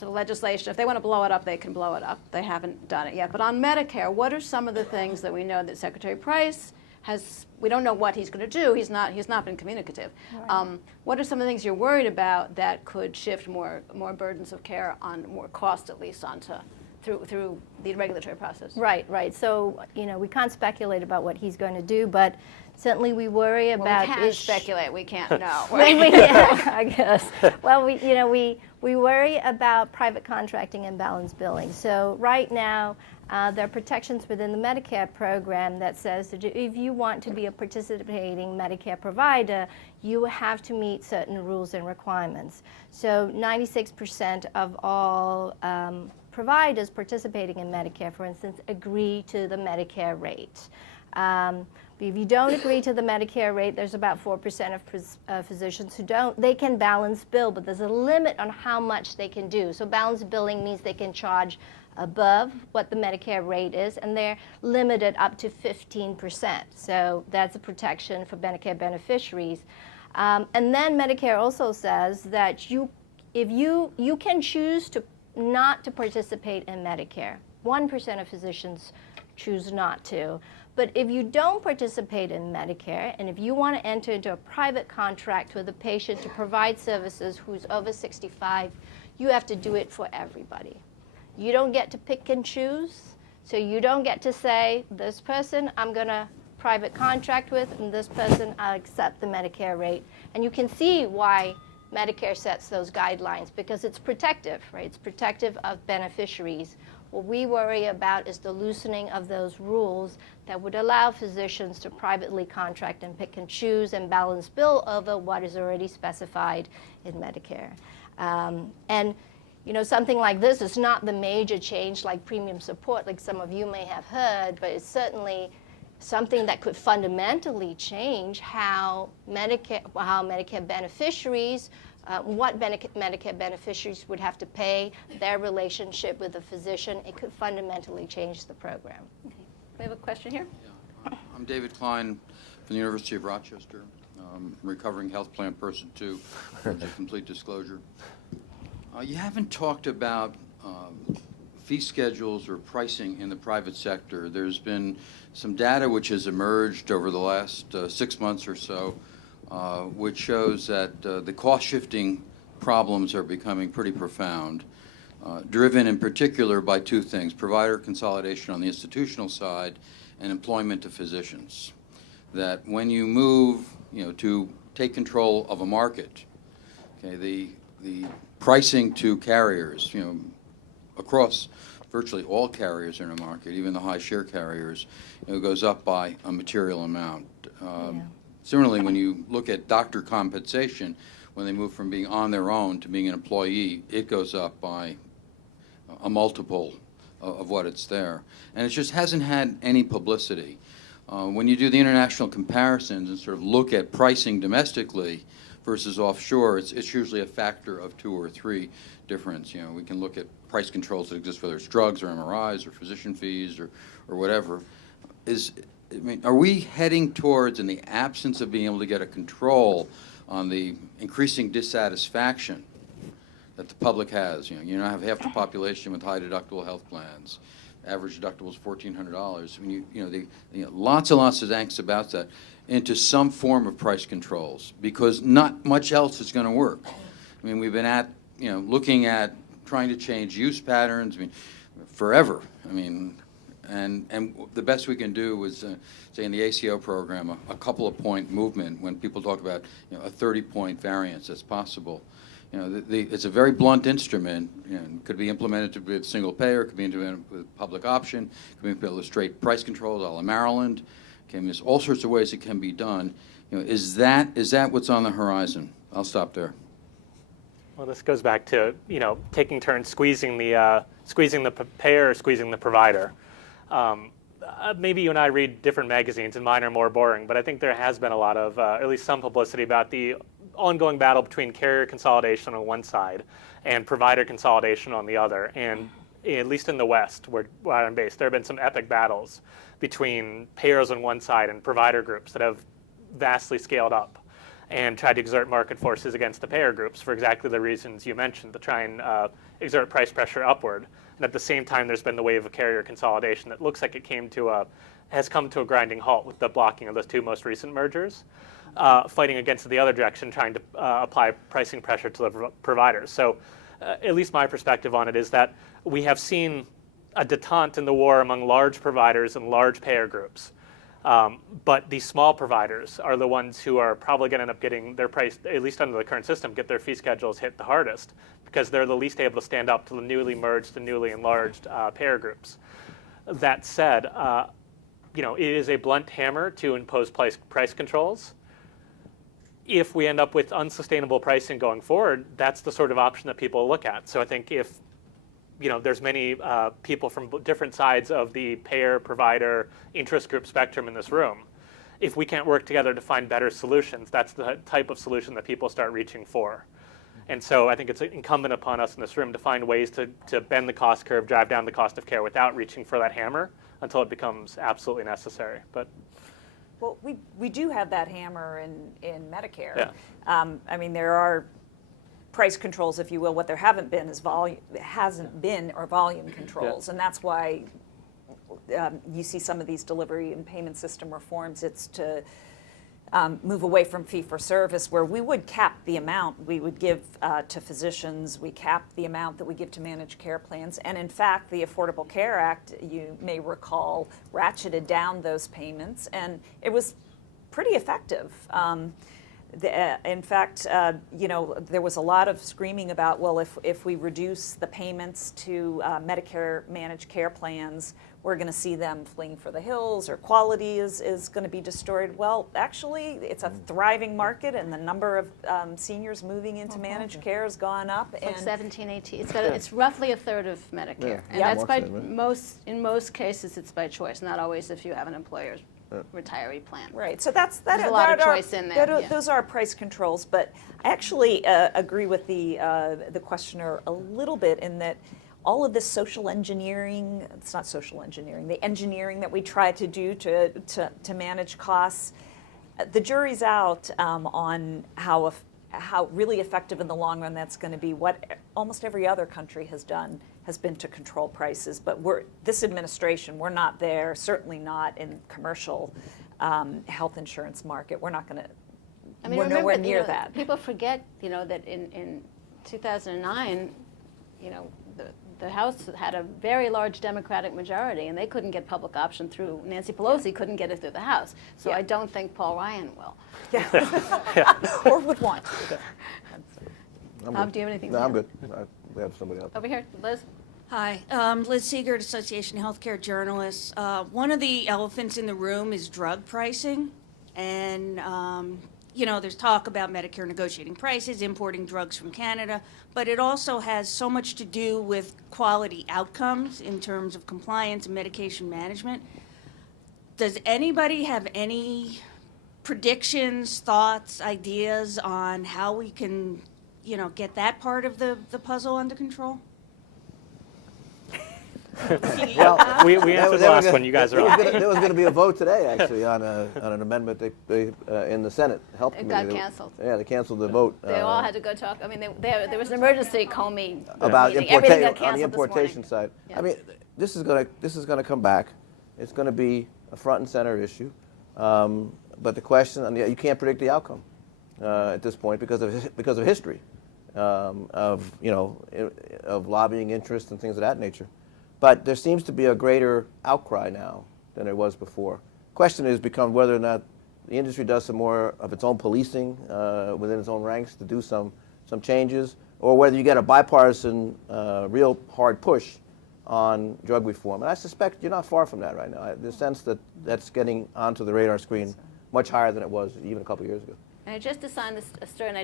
legislation. If they want to blow it up, they can blow it up. They haven't done it yet. But on Medicare, what are some of the things that we know that Secretary Price has, we don't know what he's going to do. He's not been communicative. Right. What are some of the things you're worried about that could shift more burdens of care on more cost, at least, onto through the regulatory process? Right. So, we can't speculate about what he's going to do, but certainly we worry about. We can speculate. We can't know. Yeah, I guess. Well, we worry about private contracting and balanced billing. So right now, there are protections within the Medicare program that says that if you want to be a participating Medicare provider, you have to meet certain rules and requirements. So 96% of all providers participating in Medicare, for instance, agree to the Medicare rate. If you don't agree to the Medicare rate, there's about 4% of physicians who don't. They can balance bill, but there's a limit on how much they can do. So balanced billing means they can charge above what the Medicare rate is, and they're limited up to 15%. So that's a protection for Medicare beneficiaries. And then Medicare also says that if you can choose not to participate in Medicare. 1% of physicians choose not to. But if you don't participate in Medicare, and if you want to enter into a private contract with a patient to provide services who's over 65, you have to do it for everybody. You don't get to pick and choose, so you don't get to say, this person I'm going to private contract with, and this person I'll accept the Medicare rate. And you can see why Medicare sets those guidelines, because it's protective, right? It's protective of beneficiaries. What we worry about is the loosening of those rules that would allow physicians to privately contract and pick and choose and balance bill over what is already specified in Medicare. And something like this is not the major change like premium support, like some of you may have heard, but it's certainly something that could fundamentally change how Medicare beneficiaries, what Medicare beneficiaries would have to pay, their relationship with the physician. It could fundamentally change the program. Okay. We have a question here. Yeah. I'm David Klein from the University of Rochester, recovering health plan person too, for complete disclosure. You haven't talked about fee schedules or pricing in the private sector. There's been some data which has emerged over the last 6 months or so, which shows that the cost-shifting problems are becoming pretty profound, driven in particular by two things: provider consolidation on the institutional side and employment of physicians. That when you move, to take control of a market, okay, the pricing to carriers, across virtually all carriers in a market, even the high share carriers, goes up by a material amount. Similarly, when you look at doctor compensation, when they move from being on their own to being an employee, it goes up by a multiple of what it's there. And it just hasn't had any publicity. When you do the international comparisons and sort of look at pricing domestically versus offshore, it's usually a factor of 2 or 3 difference. We can look at price controls that exist, whether it's drugs or MRIs or physician fees or whatever. Are we heading towards, in the absence of being able to get a control on the increasing dissatisfaction that the public has? You now have half the population with high deductible health plans. Average deductible is $1,400. When lots and lots of angst about that, into some form of price controls, because not much else is going to work. We've been looking at trying to change use patterns. Forever. And the best we can do was, say, in the ACO program, a couple of point movement when people talk about a 30-point variance that's possible. It's a very blunt instrument. It could be implemented with single payer, could be implemented with public option, could be implemented with straight price controls, a la Maryland. Okay, there's all sorts of ways it can be done. Is that what's on the horizon? I'll stop there. Well, this goes back to taking turns squeezing the payer, squeezing the provider. maybe you and I read different magazines, and mine are more boring, but I think there has been a lot of, at least some publicity about the ongoing battle between carrier consolidation on one side and provider consolidation on the other. And at least in the West, where I'm based, there have been some epic battles between payers on one side and provider groups that have vastly scaled up and tried to exert market forces against the payer groups for exactly the reasons you mentioned, to try and exert price pressure upward. And at the same time, there's been the wave of carrier consolidation that looks like it has come to a grinding halt with the blocking of those two most recent mergers, fighting against the other direction, trying to apply pricing pressure to the providers. So at least my perspective on it is that we have seen a detente in the war among large providers and large payer groups. But these small providers are the ones who are probably going to end up getting their price, at least under the current system, get their fee schedules hit the hardest, because they're the least able to stand up to the newly merged and newly enlarged payer groups. That said, it is a blunt hammer to impose price controls. If we end up with unsustainable pricing going forward, that's the sort of option that people look at. So I think if there's many people from different sides of the payer, provider, interest group spectrum in this room, if we can't work together to find better solutions, that's the type of solution that people start reaching for. And so I think it's incumbent upon us in this room to find ways to bend the cost curve, drive down the cost of care without reaching for that hammer until it becomes absolutely necessary. But Well, we do have that hammer in Medicare. Yeah. I mean, there are price controls, if you will. What there hasn't been are volume controls, and that's why you see some of these delivery and payment system reforms. It's to move away from fee-for-service, where we would cap the amount we would give to physicians. We cap the amount that we give to managed care plans. And in fact, the Affordable Care Act, you may recall, ratcheted down those payments, and it was pretty effective. In fact, there was a lot of screaming about, well, if we reduce the payments to Medicare managed care plans, we're going to see them fleeing for the hills, or quality is going to be destroyed. Well, actually, it's a thriving market, and the number of seniors moving into managed care has gone up. It's like 17, 18. It's roughly a third of Medicare, and Yeah. that's in most cases it's by choice, not always if you have an employer's retiree plan. Right, so there's a lot of choice in there. Yeah. Those are price controls, but I actually agree with the questioner a little bit in that all of this social engineering, it's not social engineering, the engineering that we try to do to manage costs, the jury's out on how really effective in the long run that's going to be. What almost every other country has done has been to control prices, but this administration, we're not there, certainly not in commercial health insurance market. We're not going to, we're nowhere near that. People forget, that in 2009, the House had a very large Democratic majority, and they couldn't get public option through. Nancy Pelosi couldn't get it through the House, so I don't think Paul Ryan will. Yeah. Or would want to. Tom, do you have anything? No, I'm good. We have somebody else. Over here, Liz. Hi, Liz Siegert, Association of Healthcare Journalists. One of the elephants in the room is drug pricing, and there's talk about Medicare negotiating prices, importing drugs from Canada, but it also has so much to do with quality outcomes in terms of compliance and medication management. Does anybody have any predictions, thoughts, ideas on how we can, get that part of the puzzle under control? well, we answered the last one. You guys are on. There was going to be a vote today, actually, on an amendment they in the Senate Health It Committee. got canceled. Yeah, they canceled the vote. They all had to go talk. I mean, there was an emergency Comey About meeting. Everything got on the canceled importation this morning. side. Yeah. I mean, this is going to come back. It's going to be a front and center issue. But the question, you can't predict the outcome at this point because of history, of lobbying interests and things of that nature. But there seems to be a greater outcry now than there was before. Question has become whether or not the industry does some more of its own policing within its own ranks to do some changes, or whether you get a bipartisan, real hard push on drug reform. And I suspect you're not far from that right now. The sense that that's getting onto the radar screen much higher than it was even a couple of years ago. And I just assigned this story, and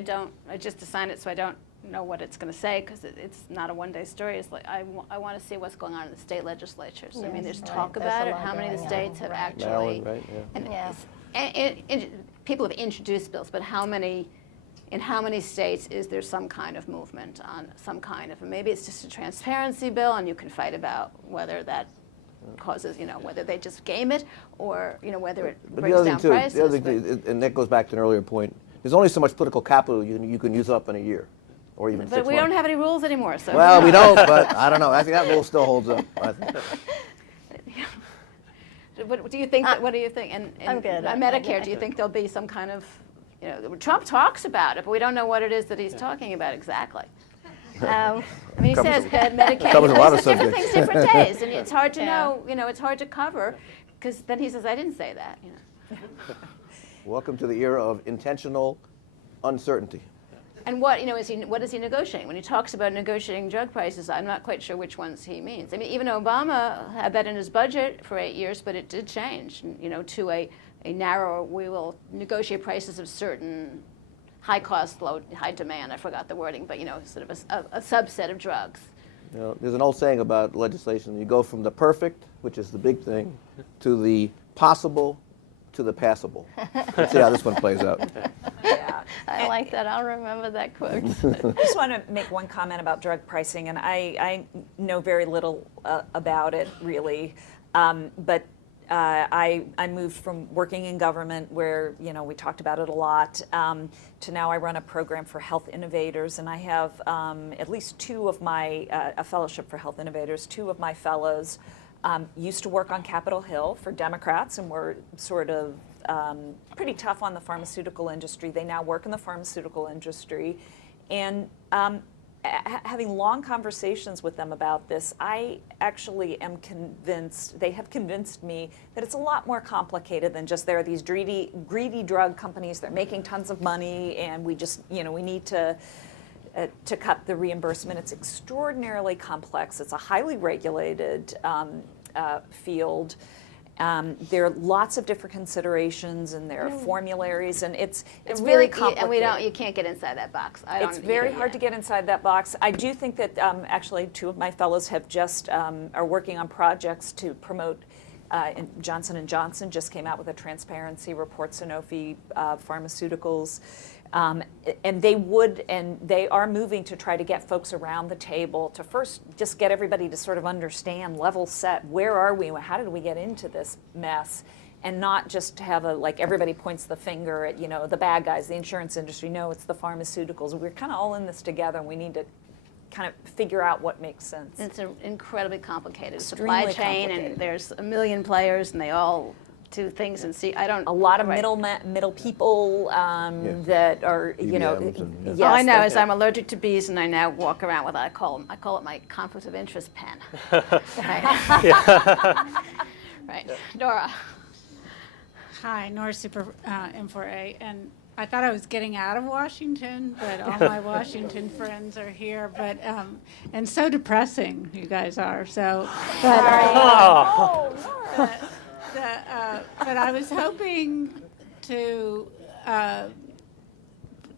I just assigned it so I don't know what it's going to say because it's not a one-day story. It's like I want to see what's going on in the state legislatures. I mean, there's Yes, talk right. There's about a it. lot How many of the going states on. have Right. actually? Maryland, right? Yeah. And, Yeah. people have introduced bills, but how many? In how many states is there some kind of movement on some kind of? And maybe it's just a transparency bill, and you can fight about whether that causes, whether they just game it or whether it But the brings other down thing too, prices. the other but- thing, and that goes back to an earlier point. There's only so much political capital you can use up in a year, or even 6 But months. we don't have any rules anymore, so. Well, who we knows? don't, but I don't know. I think that rule still holds up. I think. What do you think? What do you think? And I'm good. on Medicare, do you think there'll be some kind of, Trump talks about it, but we don't know what it is that he's talking about exactly. I mean, he Covers says a- that Medicare, covers a lot he of says different subjects. things different days, and it's hard to Yeah. know. It's hard to cover, because then he says, I didn't say that. Welcome to the era of intentional uncertainty. And what is he negotiating? When he talks about negotiating drug prices, I'm not quite sure which ones he means. I mean, even Obama had that in his budget for 8 years, but it did change, to a narrower, we will negotiate prices of certain high cost, high demand, I forgot the wording, but sort of a subset of drugs. There's an old saying about legislation. You go from the perfect, which is the big thing, to the possible, to the passable. Let's see how this one plays out. Yeah. I like that. I'll remember that quote. I just want to make one comment about drug pricing, and I know very little about it really, but I moved from working in government where we talked about it a lot to now I run a program for Health Innovators, and I have at least two of my a fellowship for Health Innovators. Two of my fellows used to work on Capitol Hill for Democrats and were sort of pretty tough on the pharmaceutical industry. They now work in the pharmaceutical industry, and having long conversations with them about this, I actually am convinced, they have convinced me that it's a lot more complicated than just there are these greedy drug companies, they're making tons of money, and we just, we need to cut the reimbursement. It's extraordinarily complex. It's a highly regulated field. There are lots of different considerations, and there are formularies, and it's very complicated. And you can't get inside that box. It's very hard to get inside that box. I do think that actually two of my fellows have just are working on projects to promote. Johnson & Johnson just came out with a transparency report, Sanofi Pharmaceuticals. And they are moving to try to get folks around the table to first just get everybody to sort of understand, level set, where are we, how did we get into this mess, and not just have everybody points the finger at, the bad guys, the insurance industry. No, it's the pharmaceuticals. We're kind of all in this together, and we need to kind of figure out what makes sense. It's an incredibly complicated Extremely supply chain, complicated. and there's a million players, and they all do things and see. I don't. A lot of right. middle people that are, PBMs and, yes, All I know that- is I'm allergic to bees, and I now walk around with I call it my conflict of interest pen. Right, Nora. Hi, Nora Super M4A, and I thought I was getting out of Washington, but all my Washington friends are here. But and so depressing you guys are. So, but I was hoping to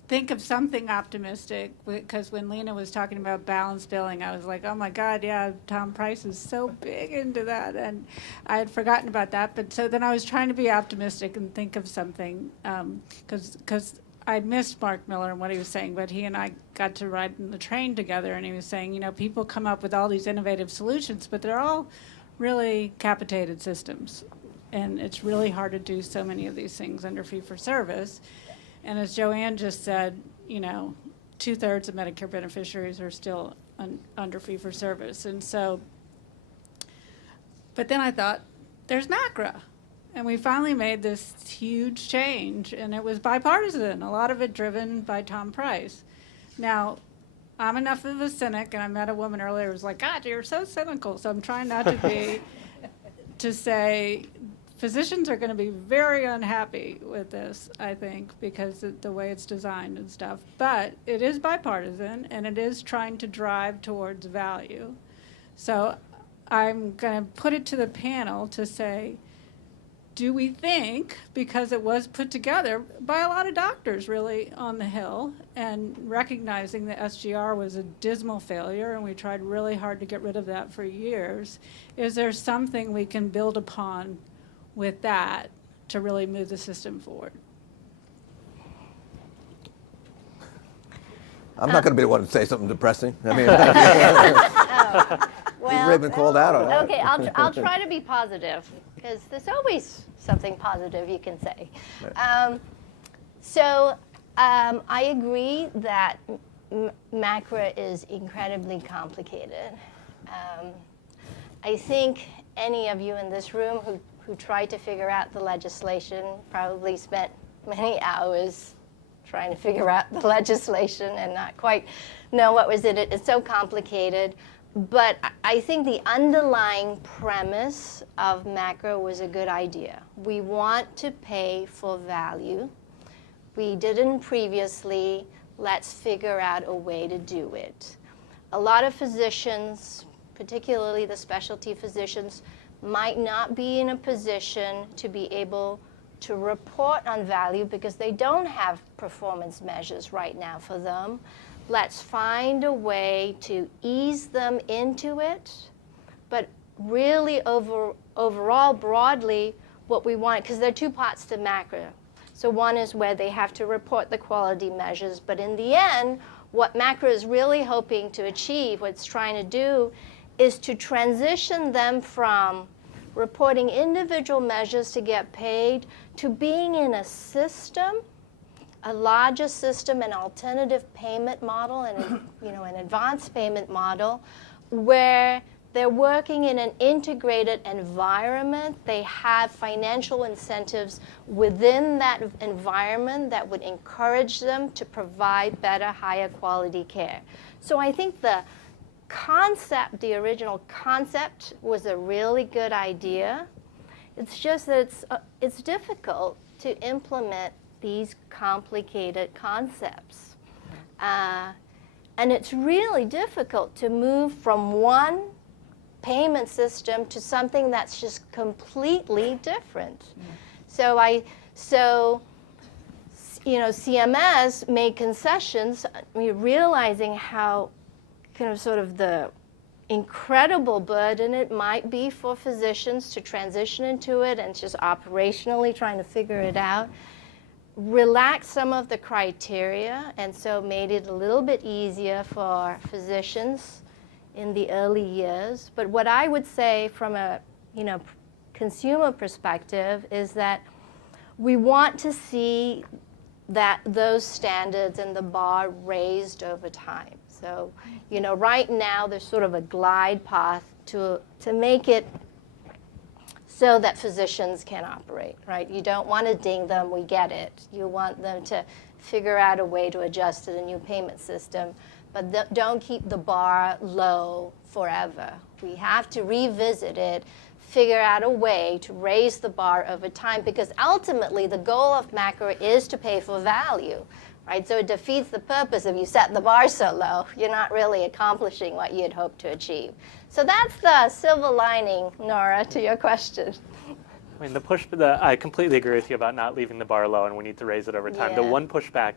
think of something optimistic, because when Lina was talking about balanced billing, I was like, oh my God, yeah, Tom Price is so big into that, and I had forgotten about that. But so then I was trying to be optimistic and think of something, because I missed Mark Miller and what he was saying, but he and I got to ride in the train together, and he was saying, people come up with all these innovative solutions, but they're all really capitated systems, and it's really hard to do so many of these things under fee-for-service. And as Joanne just said, 2/3 of Medicare beneficiaries are still under fee-for-service. And so, but then I thought, there's MACRA. And we finally made this huge change, and it was bipartisan, a lot of it driven by Tom Price. Now, I'm enough of a cynic, and I met a woman earlier who was like, God, you're so cynical. So I'm trying not to be, to say, physicians are going to be very unhappy with this, I think, because of the way it's designed and stuff. But it is bipartisan, and it is trying to drive towards value. So I'm going to put it to the panel to say, do we think, because it was put together by a lot of doctors really on the Hill, and recognizing that SGR was a dismal failure, and we tried really hard to get rid of that for years, is there something we can build upon with that to really move the system forward? I'm not going to be the one to say something depressing. I mean, Well, you've really been called out on that. okay, I'll try to be positive, because there's always something positive you can say. I agree that MACRA is incredibly complicated. I think any of you in this room who tried to figure out the legislation probably spent many hours trying to figure out the legislation and not quite know what was in it. It's so complicated. But I think the underlying premise of MACRA was a good idea. We want to pay for value. We didn't previously. Let's figure out a way to do it. A lot of physicians, particularly the specialty physicians, might not be in a position to be able to report on value because they don't have performance measures right now for them. Let's find a way to ease them into it, but really overall, broadly, what we want, because there are two parts to MACRA. So one is where they have to report the quality measures, but in the end, what MACRA is really hoping to achieve, what it's trying to do, is to transition them from reporting individual measures to get paid to being in a system, a larger system, an alternative payment model, and an advanced payment model, where they're working in an integrated environment. They have financial incentives within that environment that would encourage them to provide better, higher quality care. So I think the original concept was a really good idea. It's just that it's difficult to implement these complicated concepts. And it's really difficult to move from one payment system to something that's just completely different. CMS made concessions, realizing how kind of sort of the incredible burden it might be for physicians to transition into it and just operationally trying to figure it out, relaxed some of the criteria, and so made it a little bit easier for physicians in the early years. But what I would say from a consumer perspective is that we want to see that those standards and the bar raised over time. So, right now there's sort of a glide path to make it so that physicians can operate, right? You don't want to ding them, we get it. You want them to figure out a way to adjust to the new payment system, but don't keep the bar low forever. We have to revisit it, figure out a way to raise the bar over time, because ultimately the goal of MACRA is to pay for value, right? So it defeats the purpose if you set the bar so low. You're not really accomplishing what you'd hoped to achieve. So that's the silver lining, Nora, to your question. I mean, I completely agree with you about not leaving the bar low, and we need to raise it over time. Yeah. The one pushback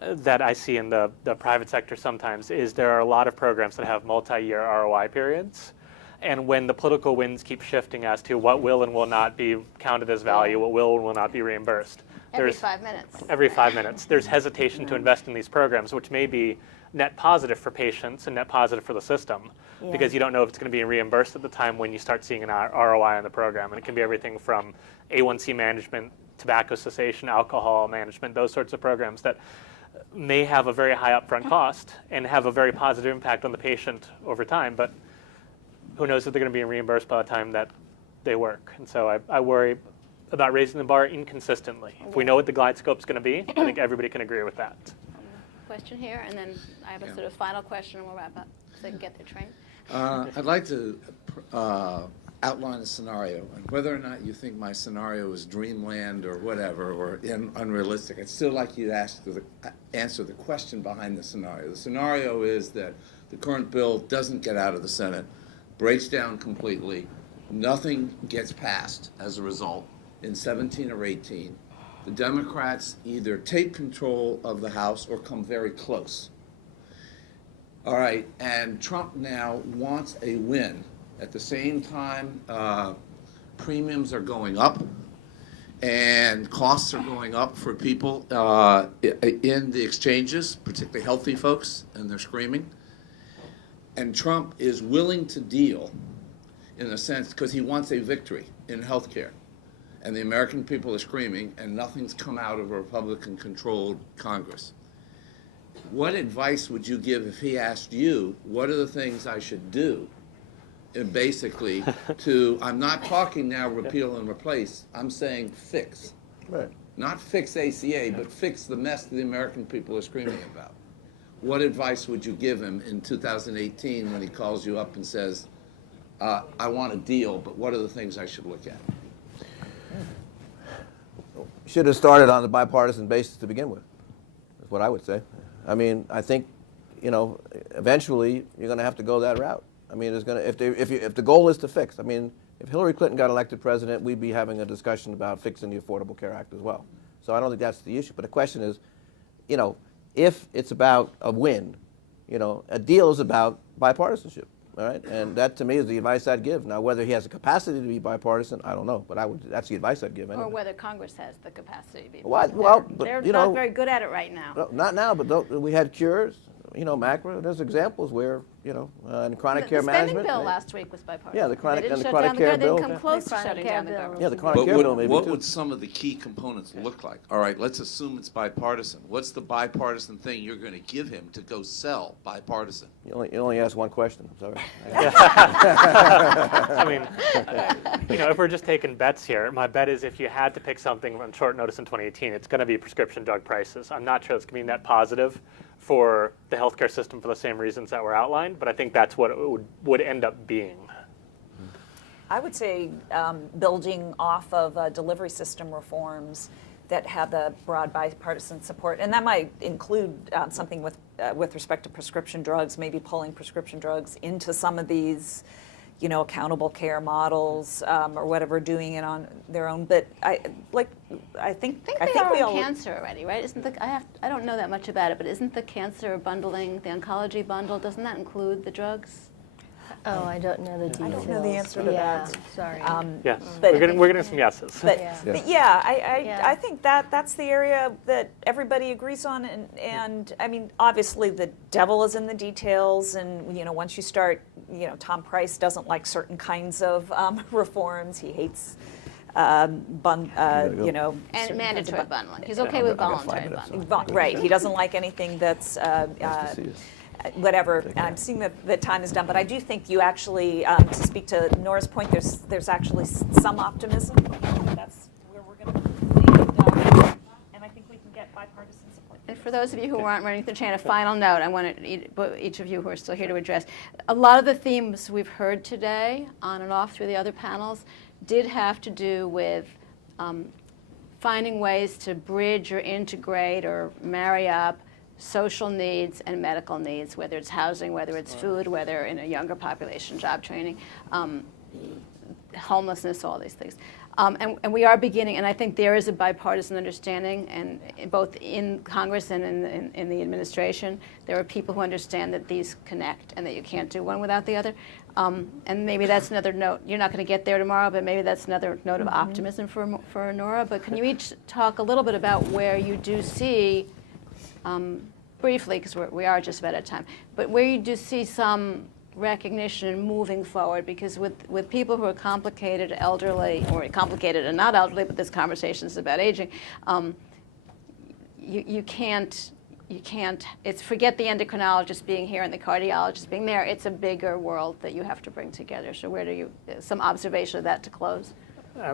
that I see in the private sector sometimes is there are a lot of programs that have multi-year ROI periods. And when the political winds keep shifting as to what will and will not be counted as value, what will and will not be reimbursed. Every 5 minutes. Every 5 minutes. There's hesitation to invest in these programs, which may be net positive for patients and net positive for the system, because you don't know if it's going to be reimbursed at the time when you start seeing an ROI on the program. And it can be everything from A1C management, tobacco cessation, alcohol management, those sorts of programs that may have a very high upfront cost and have a very positive impact on the patient over time, but who knows if they're going to be reimbursed by the time that they work. And so I worry about raising the bar inconsistently. If we know what the glide scope is going to be, I think everybody can agree with that. Question here, and then I have a sort of final question, and we'll wrap up so they can get their train. I'd like to outline a scenario, and whether or not you think my scenario is dreamland or whatever, or unrealistic, I'd still like you to answer the question behind the scenario. The scenario is that the current bill doesn't get out of the Senate, breaks down completely, nothing gets passed as a result, in 17 or 18, the Democrats either take control of the House or come very close. All right, and Trump now wants a win. At the same time, premiums are going up and costs are going up for people in the exchanges, particularly healthy folks, and they're screaming. And Trump is willing to deal, in a sense, because he wants a victory in health care. And the American people are screaming, and nothing's come out of a Republican-controlled Congress. What advice would you give if he asked you, what are the things I should do? And basically, I'm not talking now repeal and replace, I'm saying fix. Right. Not fix ACA, but fix the mess that the American people are screaming about. What advice would you give him in 2018 when he calls you up and says, I want a deal, but what are the things I should look at? Should have started on the bipartisan basis to begin with, is what I would say. I mean, I think, eventually you're going to have to go that route. I mean, if the goal is to fix, I mean, if Hillary Clinton got elected president, we'd be having a discussion about fixing the Affordable Care Act as well. So I don't think that's the issue. But the question is, if it's about a win, a deal is about bipartisanship, all right? And that, to me, is the advice I'd give. Now, whether he has the capacity to be bipartisan, I don't know. But that's the advice I'd give. Anyway. Or whether Congress has the capacity to be. Well, they're not very good at it right now. Well, not now, but we had cures. Macro. There's examples where, in chronic care management. The spending bill last week was bipartisan. Yeah, the chronic They didn't and the shut chronic down care the bill. They didn't come close to chronic shutting care down the bill. government. Yeah, the chronic care bill maybe What too. would some of the key components look like? All right, let's assume it's bipartisan. What's the bipartisan thing you're going to give him to go sell bipartisan? You only asked one question. I'm sorry. I mean, if we're just taking bets here, my bet is if you had to pick something on short notice in 2018, it's going to be prescription drug prices. I'm not sure it's going to be net positive for the healthcare system for the same reasons that were outlined, but I think that's what it would end up being. I would say building off of delivery system reforms that have the broad bipartisan support, and that might include something with respect to prescription drugs, maybe pulling prescription drugs into some of these, accountable care models or whatever, doing it on their own. But I think they are we on all cancer already, right? I don't know that much about it, but isn't the cancer bundling, the oncology bundle, doesn't that include the drugs? Oh, I don't know the details. I don't know the answer to yeah, that. Sorry. Yes, but- we're getting some yeses. But Yeah. but yeah, Yeah. I think that's the area that everybody agrees on, and I mean, obviously the devil is in the details, and once you start, Tom Price doesn't like certain kinds of reforms. He hates And certain kinds mandatory of bundling. He's okay with I got 5 voluntary minutes, bundling. right. He doesn't like anything that's Nice to see you. whatever. I'm seeing that the time is done, but I do think you actually, to speak to Nora's point, there's actually some optimism. That's where we're going to, and I think we can get bipartisan support. And for those of you who aren't running through the chain, a final note I wanted each of you who are still here to address. A lot of the themes we've heard today, on and off through the other panels, did have to do with finding ways to bridge or integrate or marry up social needs and medical needs, whether it's housing, whether it's food, whether in a younger population, job training, homelessness, all these things. And we are beginning, and I think there is a bipartisan understanding, and both in Congress and in the administration, there are people who understand that these connect and that you can't do one without the other. And maybe that's another note. You're not going to get there tomorrow, but maybe that's another note of optimism for Nora. But can you each talk a little bit about where you do see, briefly, because we are just about out of time, but where you do see some recognition and moving forward, because with people who are complicated, elderly, or complicated and not elderly, but this conversation is about aging, you can't, it's forget the endocrinologist being here and the cardiologist being there. It's a bigger world that you have to bring together. So where do you, some observation of that to close?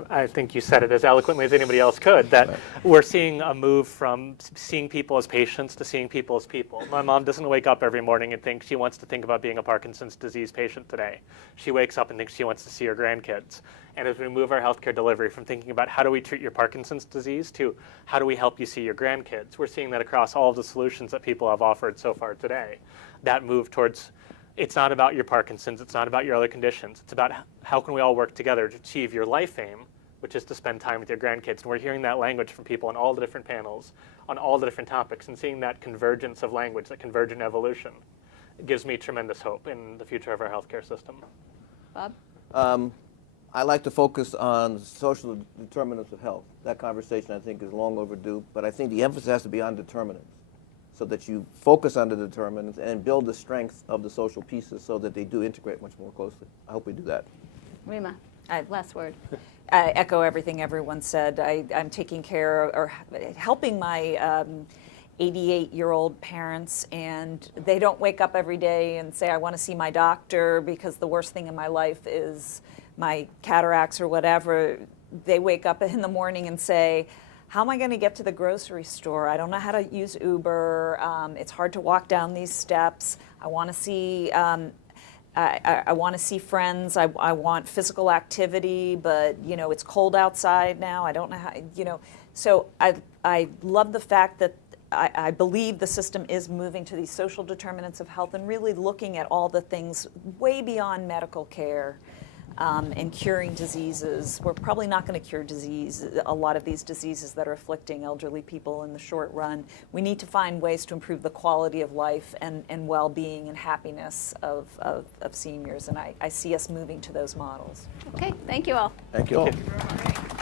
I think you said it as eloquently as anybody else could, that we're seeing a move from seeing people as patients to seeing people as people. My mom doesn't wake up every morning and think she wants to think about being a Parkinson's disease patient today. She wakes up and thinks she wants to see her grandkids. And as we move our healthcare delivery from thinking about how do we treat your Parkinson's disease to how do we help you see your grandkids, we're seeing that across all of the solutions that people have offered so far today. That move towards, it's not about your Parkinson's, it's not about your other conditions, it's about how can we all work together to achieve your life aim, which is to spend time with your grandkids. And we're hearing that language from people on all the different panels, on all the different topics, and seeing that convergence of language, that convergent evolution, gives me tremendous hope in the future of our healthcare system. Bob? I like to focus on social determinants of health. That conversation, I think, is long overdue, but I think the emphasis has to be on determinants, so that you focus on the determinants and build the strength of the social pieces so that they do integrate much more closely. I hope we do that. Rima, last word. I echo everything everyone said. I'm taking care or helping my 88-year-old parents, and they don't wake up every day and say, I want to see my doctor because the worst thing in my life is my cataracts or whatever. They wake up in the morning and say, how am I going to get to the grocery store? I don't know how to use Uber. It's hard to walk down these steps. I want to see I want to see friends. I want physical activity, but it's cold outside now. I don't know how. So I love the fact that I believe the system is moving to these social determinants of health and really looking at all the things way beyond medical care. And curing diseases. We're probably not going to cure a lot of these diseases that are afflicting elderly people in the short run. We need to find ways to improve the quality of life and well-being and happiness of seniors, and I see us moving to those models. Okay, thank you all. Thank you all. Thank you.